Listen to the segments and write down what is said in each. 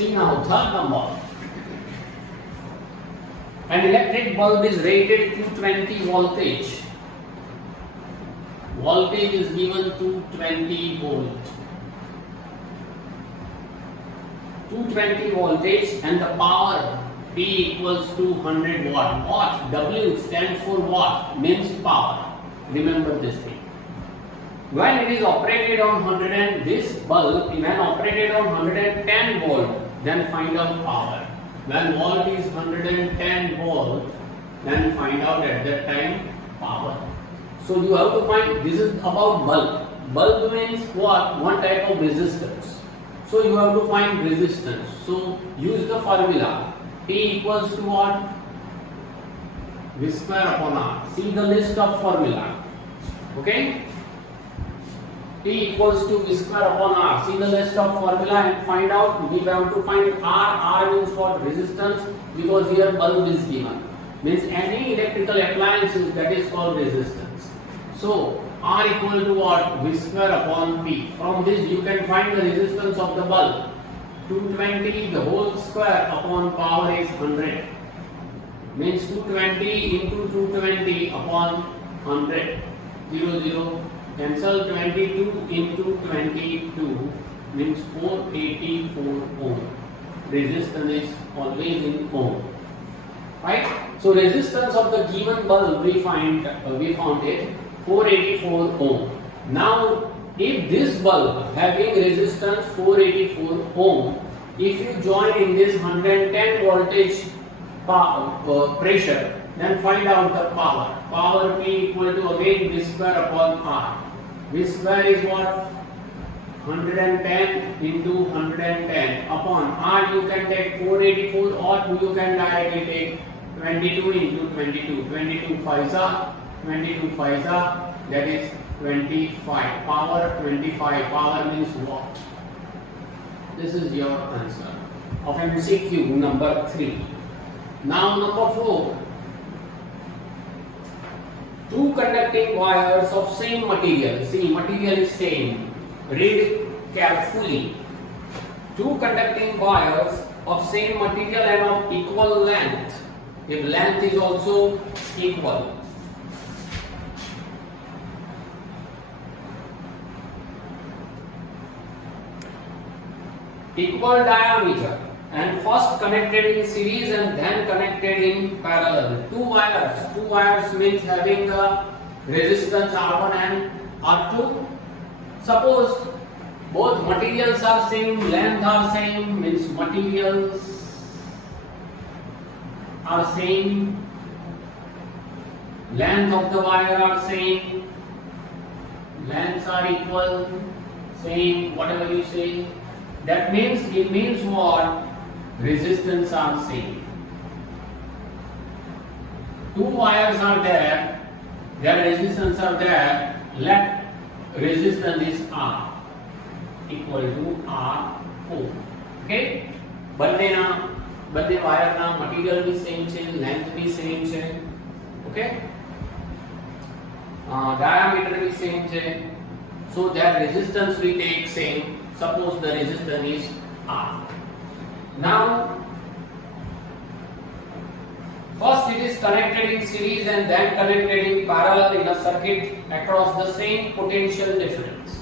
See now, third number. An electric bulb is rated 220 voltage. Voltage is given 220 volt. 220 voltage and the power P equals to 100 watt. Watt, W stands for watt, means power. Remember this thing. When it is operated on 100 and this bulb, when operated on 110 volt, then find out power. When volt is 110 volt, then find out at that time power. So you have to find, this is about bulb. Bulb means what? One type of resistance. So you have to find resistance. So use the formula. P equals to what? V square upon R. See the list of formula. Okay? P equals to V square upon R. See the list of formula and find out. We have to find R. R means what? Resistance, because here bulb is given. Means any electrical appliances, that is called resistance. So R equal to what? V square upon P. From this you can find the resistance of the bulb. 220 the whole square upon power is 100. Means 220 into 220 upon 100. 0, 0. Cancel 22 into 22 means 484 ohm. Resistance is always in ohm. Right? So resistance of the given bulb we found it 484 ohm. Now if this bulb having resistance 484 ohm, if you join in this 110 voltage pressure, then find out the power. Power P equal to again V square upon R. V square is what? 110 into 110 upon R. You can take 484 or you can directly take 22 into 22. 22 5s are 22 5s are, that is 25. Power 25. Power means watt. This is your answer of MCQ number 3. Now number 4. Two conducting wires of same material. See, material is same. Read carefully. Two conducting wires of same material and of equal length. If length is also equal. Equal diameter and first connected in series and then connected in parallel. Two wires means having a resistance R1 and R2. Suppose both materials are same, length are same, means materials are same, length of the wire are same, lengths are equal, same, whatever you say. That means, it means what? Resistance are same. Two wires are there, their resistance are there, let resistance is R equal to R ohm. Okay? બંને વાયરના material બી same છે, length બી same છે. Okay? diameter બી same છે. So their resistance we take same. Suppose the resistance is R. Now, first it is connected in series and then connected in parallel in a circuit across the same potential difference.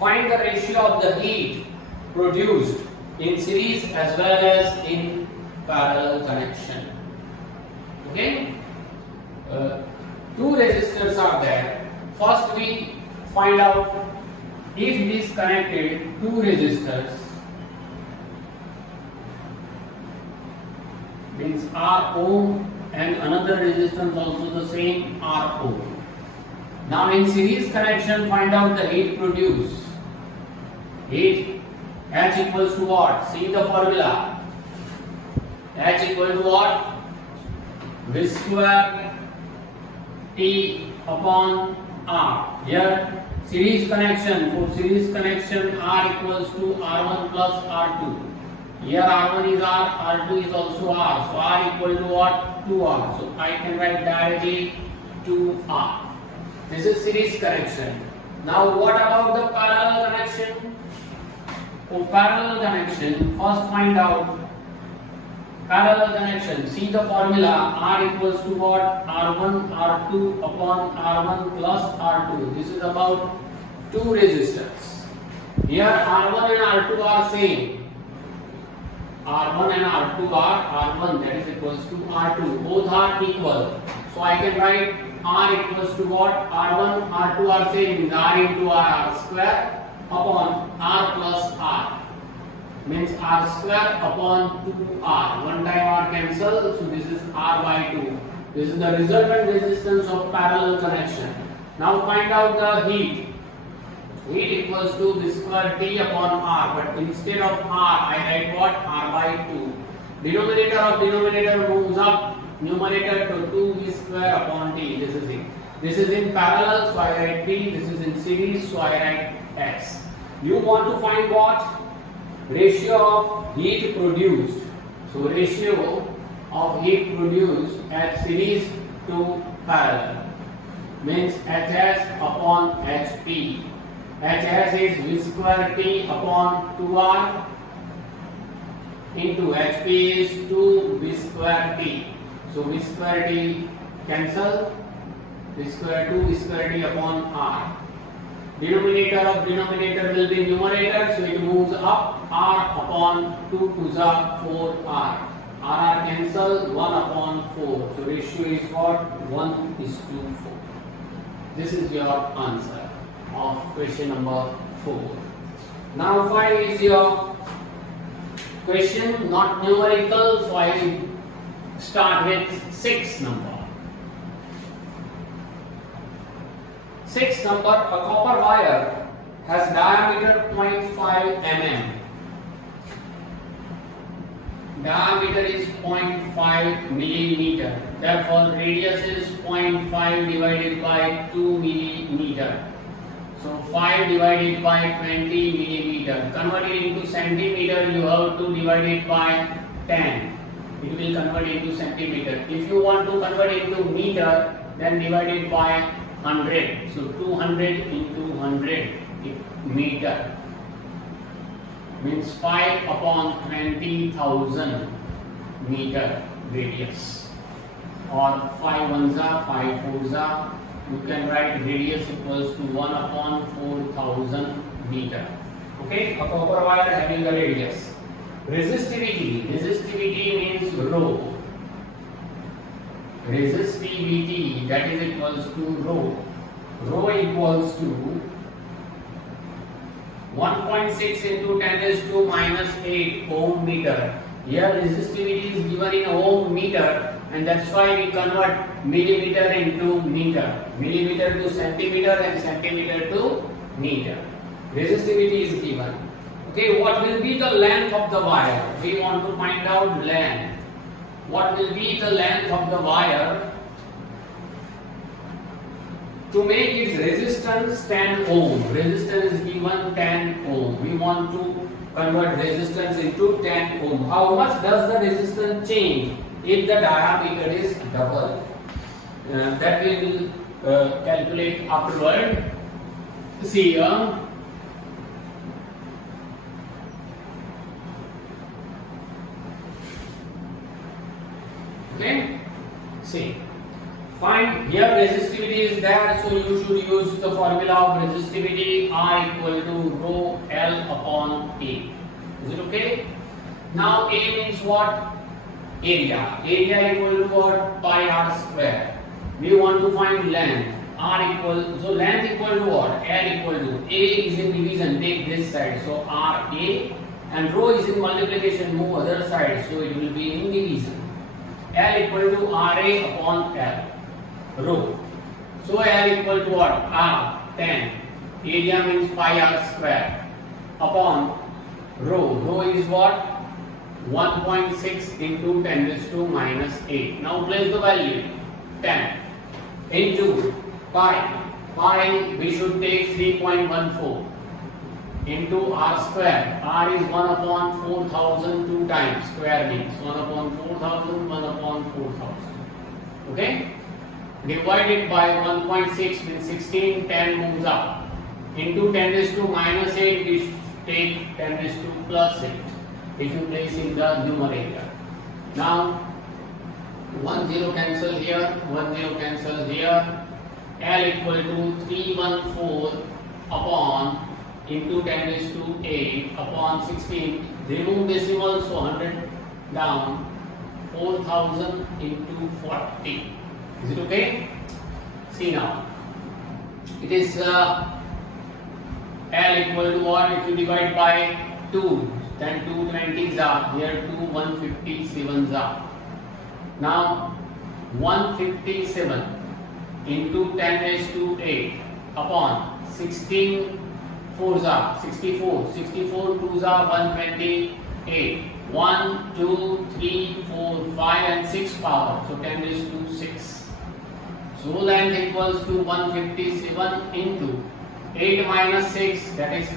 Find the ratio of the heat produced in series as well as in parallel connection. Okay? Two resistors are there. First we find out if it is connected two resistors, means R ohm and another resistance also the same R ohm. Now in series connection find out the heat produced. Heat H equals to what? See the formula. H equal to what? V square T upon R. Here series connection, for series connection R equals to R1 plus R2. Here R1 is R, R2 is also R. So R equal to what? 2R. So I can write directly 2R. This is series connection. Now what about the parallel connection? For parallel connection, first find out parallel connection. See the formula. R equals to what? R1 R2 upon R1 plus R2. This is about two resistors. Here R1 and R2 are same. R1 and R2 are R1, that is equals to R2. Both are equal. So I can write R equals to what? R1, R2 are same, means R into R square upon R plus R. Means R square upon 2R. One time R cancel, so this is R by 2. This is the resultant resistance of parallel connection. Now find out the heat. Heat equals to V square T upon R, but instead of R, I write what? R by 2. Denominator of denominator moves up, numerator to 2V square upon T. This is it. This is in parallel, so I write P. This is in series, so I write X. You want to find what? Ratio of heat produced. So ratio of heat produced at series to parallel means HS upon HP. HS is V square T upon 2R into HP is 2V square T. So V square T cancel, V square 2V square T upon R. Denominator of denominator will be numerator, so it moves up, R upon 2 to the 4R. RR cancel, 1 upon 4. So ratio is what? 1:4. This is your answer of question number 4. Now 5 is your question, not numerical, so I will start with 6 number. 6 number, a copper wire has diameter 0.5 mm. Diameter is 0.5 millimeter. Therefore, radius is 0.5 divided by 2 millimeter. So 5 divided by 20 millimeter. Convert it into centimeter, you have to divide it by 10. It will convert into centimeter. If you want to convert it into meter, then divide it by 100. So 200 into 100 meter. Means 5 upon 20,000 meter radius. Or 5 ones are, 5 fours are. You can write radius equals to 1 upon 4,000 meter. Okay, a copper wire having a radius. Resistivity. Resistivity means rho. Resistivity, that is equals to rho. Rho equals to 1.6 into 10 is to minus 8 ohm meter. Here resistivity is given in ohm meter, and that's why we convert millimeter into meter. Millimeter to centimeter and centimeter to meter. Resistivity is given. Okay, what will be the length of the wire? We want to find out length. What will be the length of the wire? To make its resistance 10 ohm. Resistance is given 10 ohm. We want to convert resistance into 10 ohm. How much does the resistance change if the diameter is double? That we will calculate afterward. See here. Okay. See. Find here resistivity is there, so you should use the formula of resistivity R equal to rho L upon A. Is it okay? Now A means what? Area. Area equal to what? Pi R square. We want to find length. R equal, so length equal to what? L equal to A is in division. Take this side. So R A, and rho is in multiplication. Move other side. So it will be in division. L equal to R A upon L. Rho. So L equal to what? R 10. Area means pi R square upon rho. Rho is what? 1.6 into 10 raised to minus 8. Now place the value 10 into pi. Pi we should take 3.14 into R square. R is 1 upon 4,000 2 times. Square means 1 upon 4,000, 1 upon 4,000. Okay? Divided by 1.6 means 16, 10 moves up. Into 10 raised to minus 8 we take 10 raised to plus 8 if you place in the numerator. Now 1 0 cancel here, 1 0 cancel here. L equal to 314 upon into 10 raised to 8 upon 16. Remove decimal, so 100 down. 4000 into 40. Is it okay? See now. It is L equal to what? If you divide by 2, then 2 20s are here, 2 157s are. Now 157 into 10 raised to 8 upon 16 4s are 64, 64 2s are 128, 1 2 3 4 5 and 6 power, so 10 raised to 6. So length equals to 157 into 8 minus 6, that is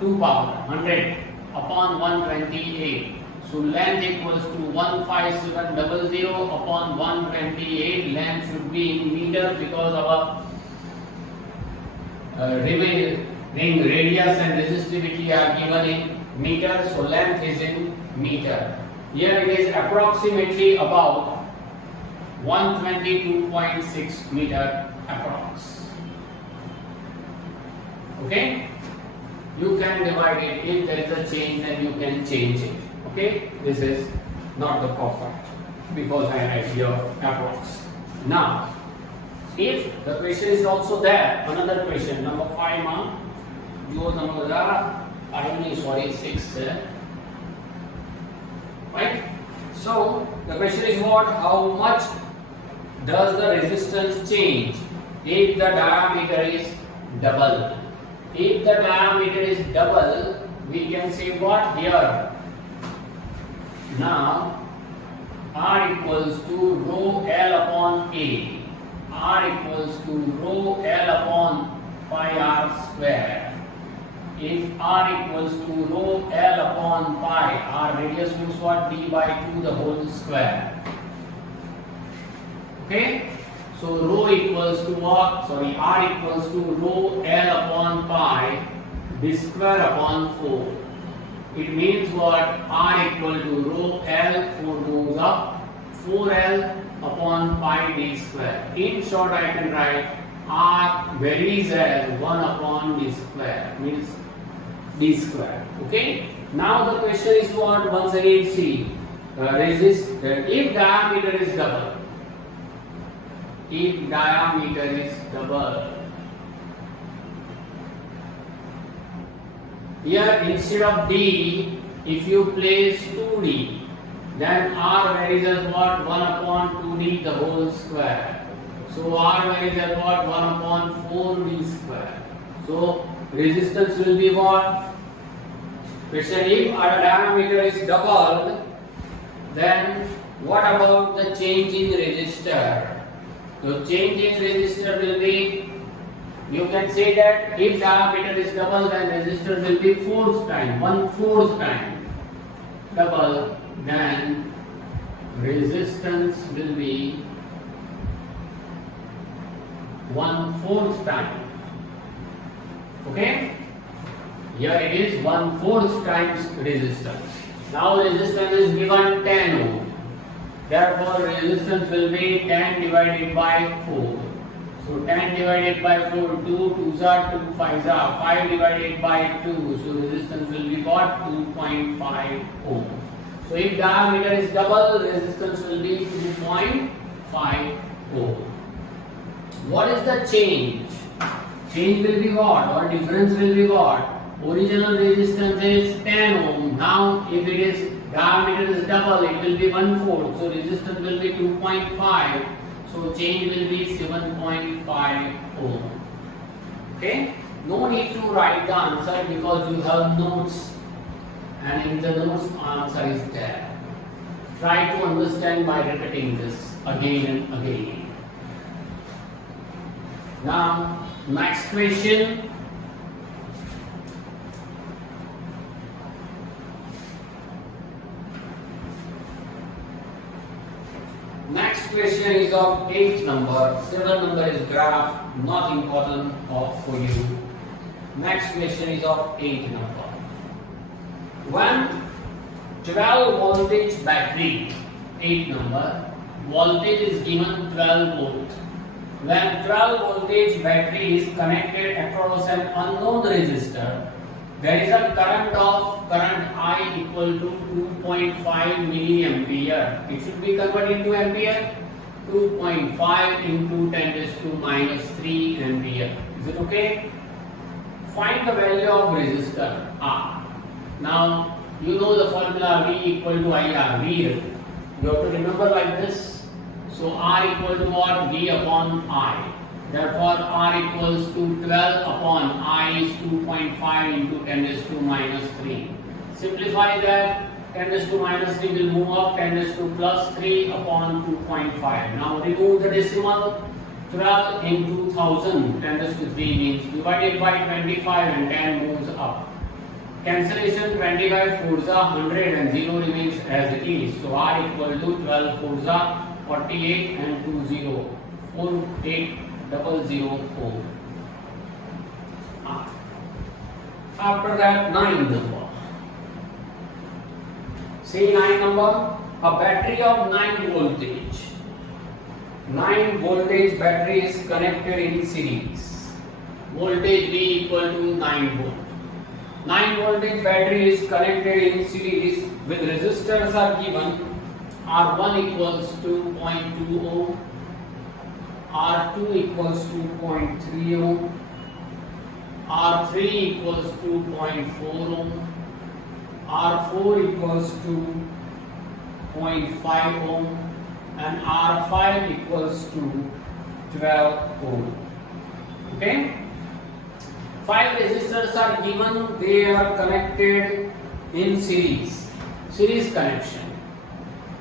2 power 100 upon 128. So length equals to 15700 upon 128. Length should be in meter because our remaining radius and resistivity are given in meter. So length is in meter. Here it is approximately about 122.6 meter approx. Okay? You can divide it. If there is a change, then you can change it. Okay? This is not the perfect because I have here approx. Now, if the question is also there, another question, number 5 ma, jo number sorry 6 right? So the question is what? How much does the resistance change if the diameter is double? If the diameter is double, we can say what here? Now R equals to rho L upon A. R equals to rho L upon pi R square. If R equals to rho L upon pi, R radius means what? D by 2 the whole square. Okay? So rho equals to what? Sorry, R equals to rho L upon pi d square upon 4. It means what? R equal to rho L, 4 goes up, 4L upon pi d square. In short, I can write R varies as 1 upon d square, means d square. Okay? Now the question is what? Once again see, if diameter is double, if diameter is double, here instead of d, if you place 2d, then R varies as what? 1 upon 2d the whole square. So R varies as what? 1 upon 4d square. So resistance will be what? Question, if our diameter is doubled, then what about the change in resistor? So change in resistor will be, you can say that if diameter is double, then resistor will be 4th time, 1/4 time double, then resistance will be 1/4 time. Okay? Here it is 1/4 times resistance. Now resistance is given 10 ohm. Therefore resistance will be 10 divided by 4. So 10 divided by 4, 2 2s are 2 5s are 5 divided by 2. So resistance will be what? 2.5 ohm. So if diameter is double, resistance will be 2.5 ohm. What is the change? Change will be what? Or difference will be what? Original resistance is 10 ohm. Now if it is diameter is double, it will be 1/4. So resistance will be 2.5. So change will be 7.5 ohm. Okay? No need to write the answer because you have notes, and in the notes answer is there. Try to understand by repeating this again and again. Now next question. Next question is of 8 number. 7 number is graph, not important for you. Next question is of 8 number. When 12 voltage battery, 8 number, voltage is given 12 volt. When 12 voltage battery is connected across an unknown resistor, there is a current I equal to 2.5 milliampere. It should be converted into ampere. 2.5 into 10 raised to minus 3 ampere. Is it okay? Find the value of resistor R. Now you know the formula V equal to IR. V. You have to remember like this. So R equal to what? V upon I. Therefore R equals to 12 upon I is 2.5 into 10 raised to minus 3. Simplify that. 10 raised to minus 3 will move up. 10 raised to plus 3 upon 2.5. Now remove the decimal. 12 into 1000. 10 raised to 3 means divided by 25 and 10 moves up. Cancellation 25 4s are 100 and 0 remains as it is. So R equal to 12 4s are 48 and 2 0. 4800 ohm. After that 9 number. See 9 number, a battery of 9 voltage. 9 voltage battery is connected in series. Voltage V equal to 9 volt. 9 voltage battery is connected in series with resistors are given. R1 equals 2.2 ohm, R2 equals 2.3 ohm, R3 equals 2.4 ohm, R4 equals 2.5 ohm, and R5 equals to 12 ohm. Okay? 5 resistors are given, they are connected in series. Series connection.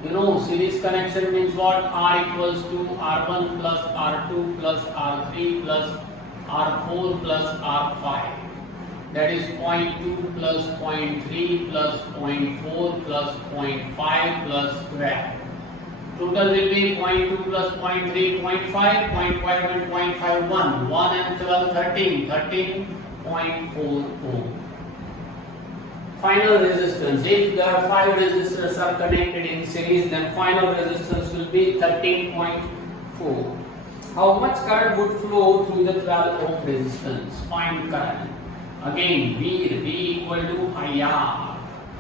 You know, series connection means what? R equals to R1 plus R2 plus R3 plus R4 plus R5. That is 0.2 plus 0.3 plus 0.4 plus 0.5 plus 12. Total will be 0.2 plus 0.3, 0.5, 0.5 and 0.51. 1 and 12, 13. 13.4 ohm. Final resistance. If there are 5 resistors are connected in series, then final resistance will be 13.4. How much current would flow through the 12 ohm resistance? Find current. Again, V equal to IR.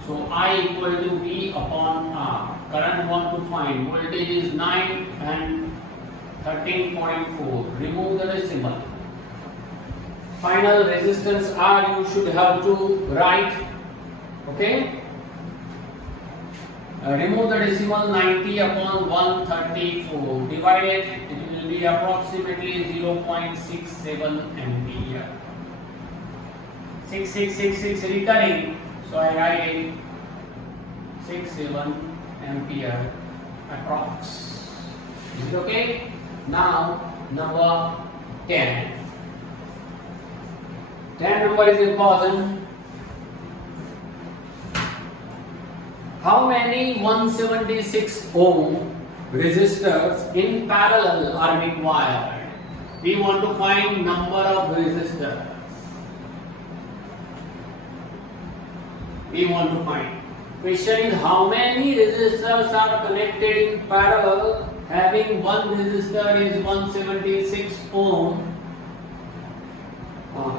So I equal to V upon R. Current want to find. Voltage is 9 and 13.4. Remove the decimal. Final resistance R you should have to write. Okay? Remove the decimal. 90 upon 134. Divided, it will be approximately 0.67 ampere. 6666 recurring. So I write it 67 ampere approx. Is it okay? Now number 10. 10 number is important. How many 176 ohm resistors in parallel are required? We want to find number of resistors. We want to find. Question is how many resistors are connected in parallel having one resistor is 176 ohm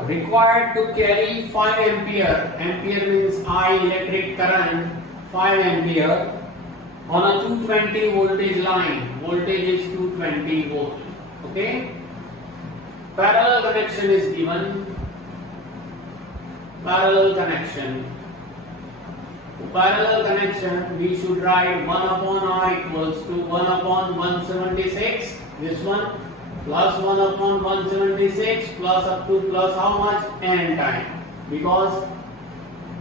required to carry 5 ampere. Ampere means I electric current 5 ampere on a 220 voltage line. Voltage is 220 volt. Okay. Parallel connection is given. Parallel connection. Parallel connection, we should write 1 upon R equals to 1 upon 176, this one, plus 1 upon 176, plus up to plus how much? N time. Because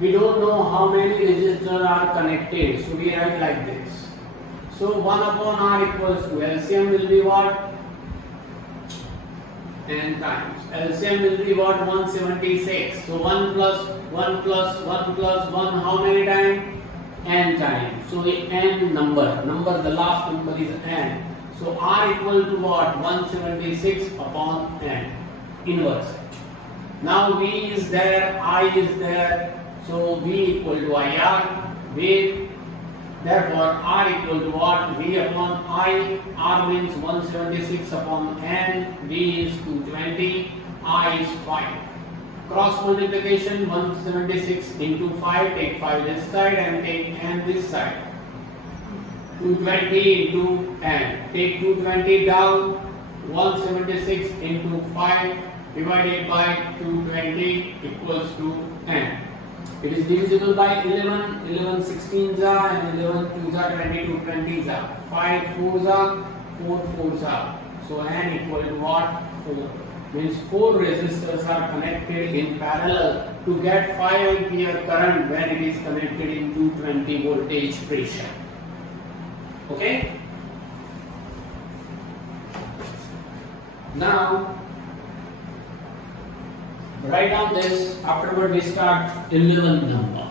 we don't know how many resistors are connected, so we write like this. So 1 upon R equals to LCM will be what? N times. LCM will be what? 176. So 1 plus 1 plus 1 plus 1 how many times? N times. So N number, the last number is N. So R equal to what? 176 upon N. Inverse. Now V is there, I is there. So V equal to IR. V, therefore R equal to what? V upon I. R means 176 upon N. V is 220. I is 5. Cross multiplication 176 into 5. Take 5 this side and take N this side. 220 into N. Take 220 down. 176 into 5 divided by 220 equals to N. It is divisible by 11. 11 16s are and 11 2s are 22 20s are. 5 4s are 4 4s are. So N equal to what? 4. Means 4 resistors are connected in parallel to get 5 ampere current when it is connected in 220 voltage pressure. Okay? Now write down this. Afterward we start 11 number.